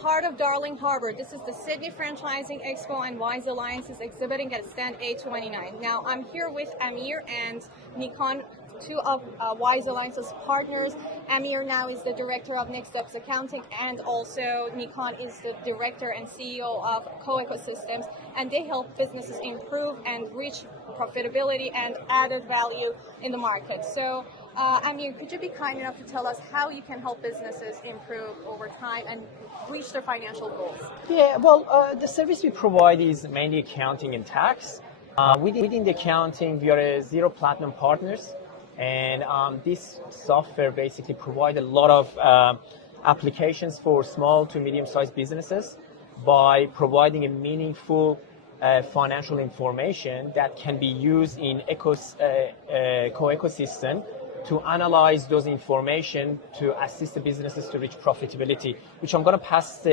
heart of Darling Harbour. This is the Sydney Franchising Expo and Wise Alliance is exhibiting at stand A29. Now, I'm here with Amir and Nikon, two of Wise Alliance's partners. Amir now is the director of Next Steps Accounting, and also Nikon is the director and CEO of CoEcosystems, and they help businesses improve and reach profitability and added value in the market. So, Amir, could you be kind enough to tell us how you can help businesses improve over time and reach their financial goals? Yeah, well, the service we provide is mainly accounting and tax. Within the accounting, we are zero platinum partners, and this software basically provides a lot of applications for small to medium-sized businesses by providing a meaningful financial information that can be used in CoEcosystem to analyze those information to assist the businesses to reach profitability, which I'm going to pass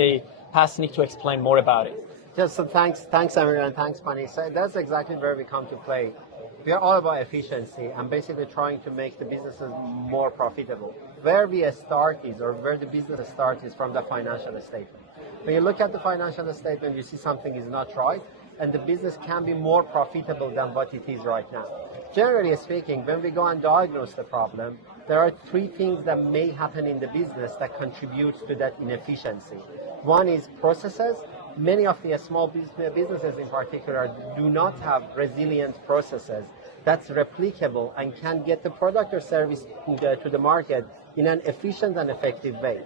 Nick to explain more about it. Yeah, so thanks Amir, and thanks Pani. So that's exactly where we come to play. We are all about efficiency and basically trying to make the businesses more profitable. Where we start is, or where the business starts, is from the financial statement. When you look at the financial statement, you see something is not right, and the business can be more profitable than what it is right now. Generally speaking, when we go and diagnose the problem, there are three things that may happen in the business that contributes to that inefficiency. One is processes. Many of the small businesses in particular do not have resilient processes that's replicable and can get the product or service to the market in an efficient and effective way.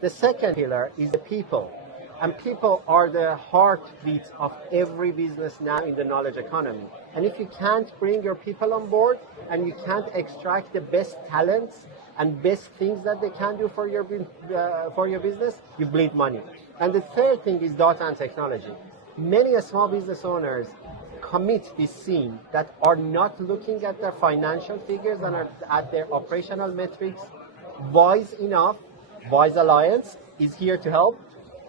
The second pillar is the people. And people are the heartbeat of every business now in the knowledge economy. And if you can't bring your people on board and you can't extract the best talents and best things that they can do for your business, you bleed money. And the third thing is data and technology. Many small business owners commit this sin that are not looking at their financial figures and are at their operational metrics wise enough. Wise Alliance is here to help.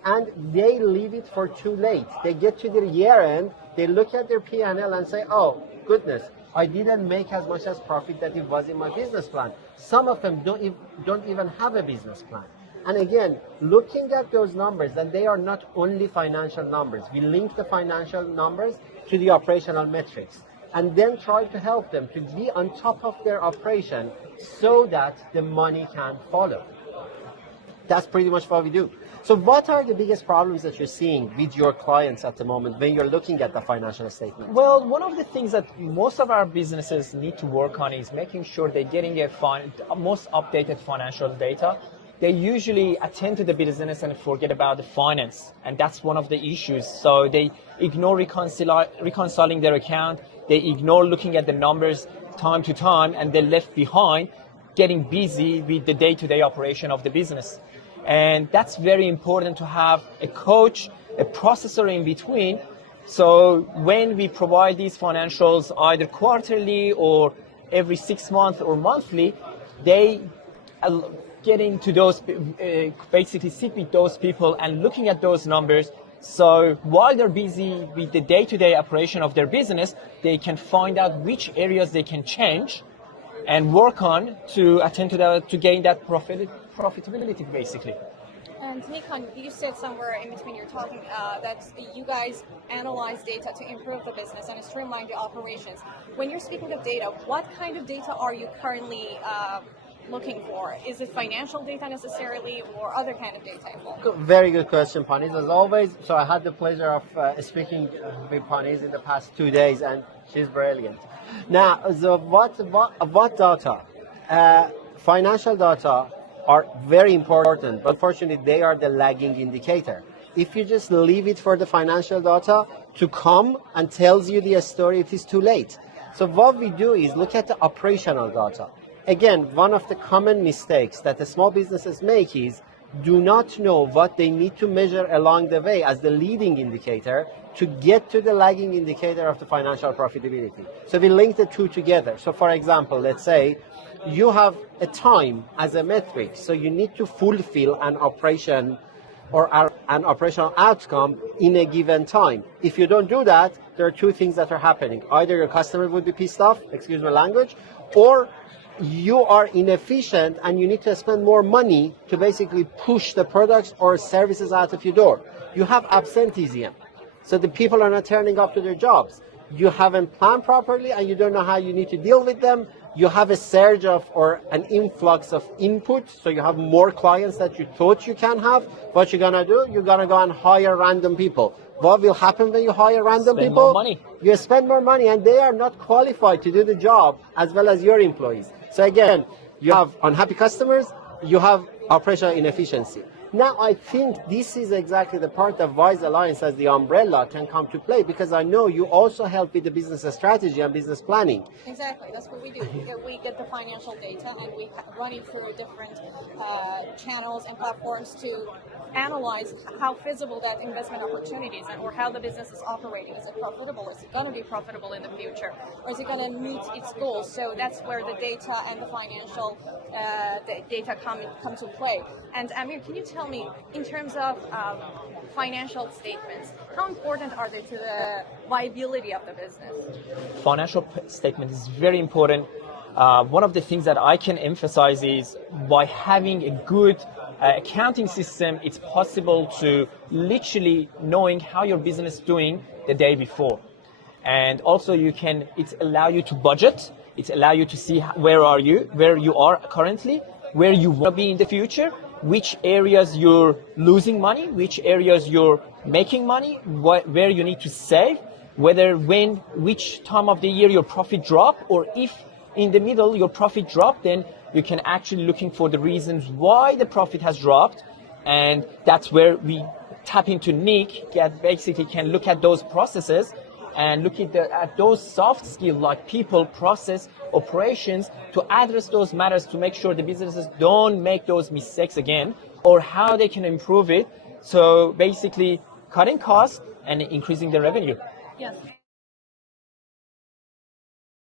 And they leave it for too late. They get to their year end, they look at their P&L and say, oh, goodness, I didn't make as much as profit that it was in my business plan. Some of them don't even have a business plan. And again, looking at those numbers, and they are not only financial numbers. We link the financial numbers to the operational metrics, and then try to help them to be on top of their operation so that the money can follow. That's pretty much what we do. So what are the biggest problems that you're seeing with your clients at the moment when you're looking at the financial statement? Well, one of the things that most of our businesses need to work on is making sure they're getting most updated financial data. They usually attend to the business and forget about the finance, and that's one of the issues. So they ignore reconciling their account, they ignore looking at the numbers time to time, and they're left behind getting busy with the day-to-day operation of the business. And that's very important to have a coach, a processor in between. So when we provide these financials either quarterly or every 6 months or monthly, they getting to those, basically sit with those people and looking at those numbers. So while they're busy with the day-to-day operation of their business, they can find out which areas they can change and work on to attend to that, to gain that profitability, basically. And Nikon, you said somewhere in between you're talking that you guys analyze data to improve the business and streamline the operations. When you're speaking of data, what kind of data are you currently looking for? Is it financial data necessarily, or other kind of data involved? Very good question, Panis. As always, so I had the pleasure of speaking with Panis in the past 2 days, and she's brilliant. Now, so what data? Financial data are very important, but unfortunately they are the lagging indicator. If you just leave it for the financial data to come and tells you the story, it is too late. So what we do is look at the operational data. Again, one of the common mistakes that the small businesses make is do not know what they need to measure along the way as the leading indicator to get to the lagging indicator of the financial profitability. So we link the two together. So for example, let's say you have a time as a metric, so you need to fulfill an operation or an operational outcome in a given time. If you don't do that, there are two things that are happening. Either your customer would be pissed off, excuse my language, or you are inefficient and you need to spend more money to basically push the products or services out of your door. You have absenteeism, so the people are not turning up to their jobs. You haven't planned properly and you don't know how you need to deal with them. You have a surge of or an influx of input, so you have more clients that you thought you can have. What you're gonna do, you're gonna go and hire random people. What will happen when you hire random Spend people? more money. You spend more money and they are not qualified to do the job as well as your employees. So again, you have unhappy customers, you have operational inefficiency. Now I think this is exactly the part that Wise Alliance as the umbrella can come to play, because I know you also help with the business strategy and business planning. Exactly, that's what we do. We get the financial data and we run it through different channels and platforms to analyze how feasible that investment opportunity is or how the business is operating. Is it profitable? Is it going to be profitable in the future? Or is it going to meet its goals? So that's where the data and the financial data come to play. And Amir, can you tell me, in terms of financial statements, how important are they to the viability of the business? Financial statement is very important. One of the things that I can emphasize is by having a good accounting system, it's possible to literally knowing how your business is doing the day before. And also it's allow you to budget. It allow you to see where you are currently, where you want to be in the future, which areas you're losing money, which areas you're making money, where you need to save, which time of the year your profit drop, or if in the middle your profit drop, then you can actually looking for the reasons why the profit has dropped. And that's where we tap into Nick, that basically can look at those processes and look at those soft skills like people, process, operations, to address those matters to make sure the businesses don't make those mistakes again, or how they can improve it. So basically cutting costs and increasing the revenue. Yes,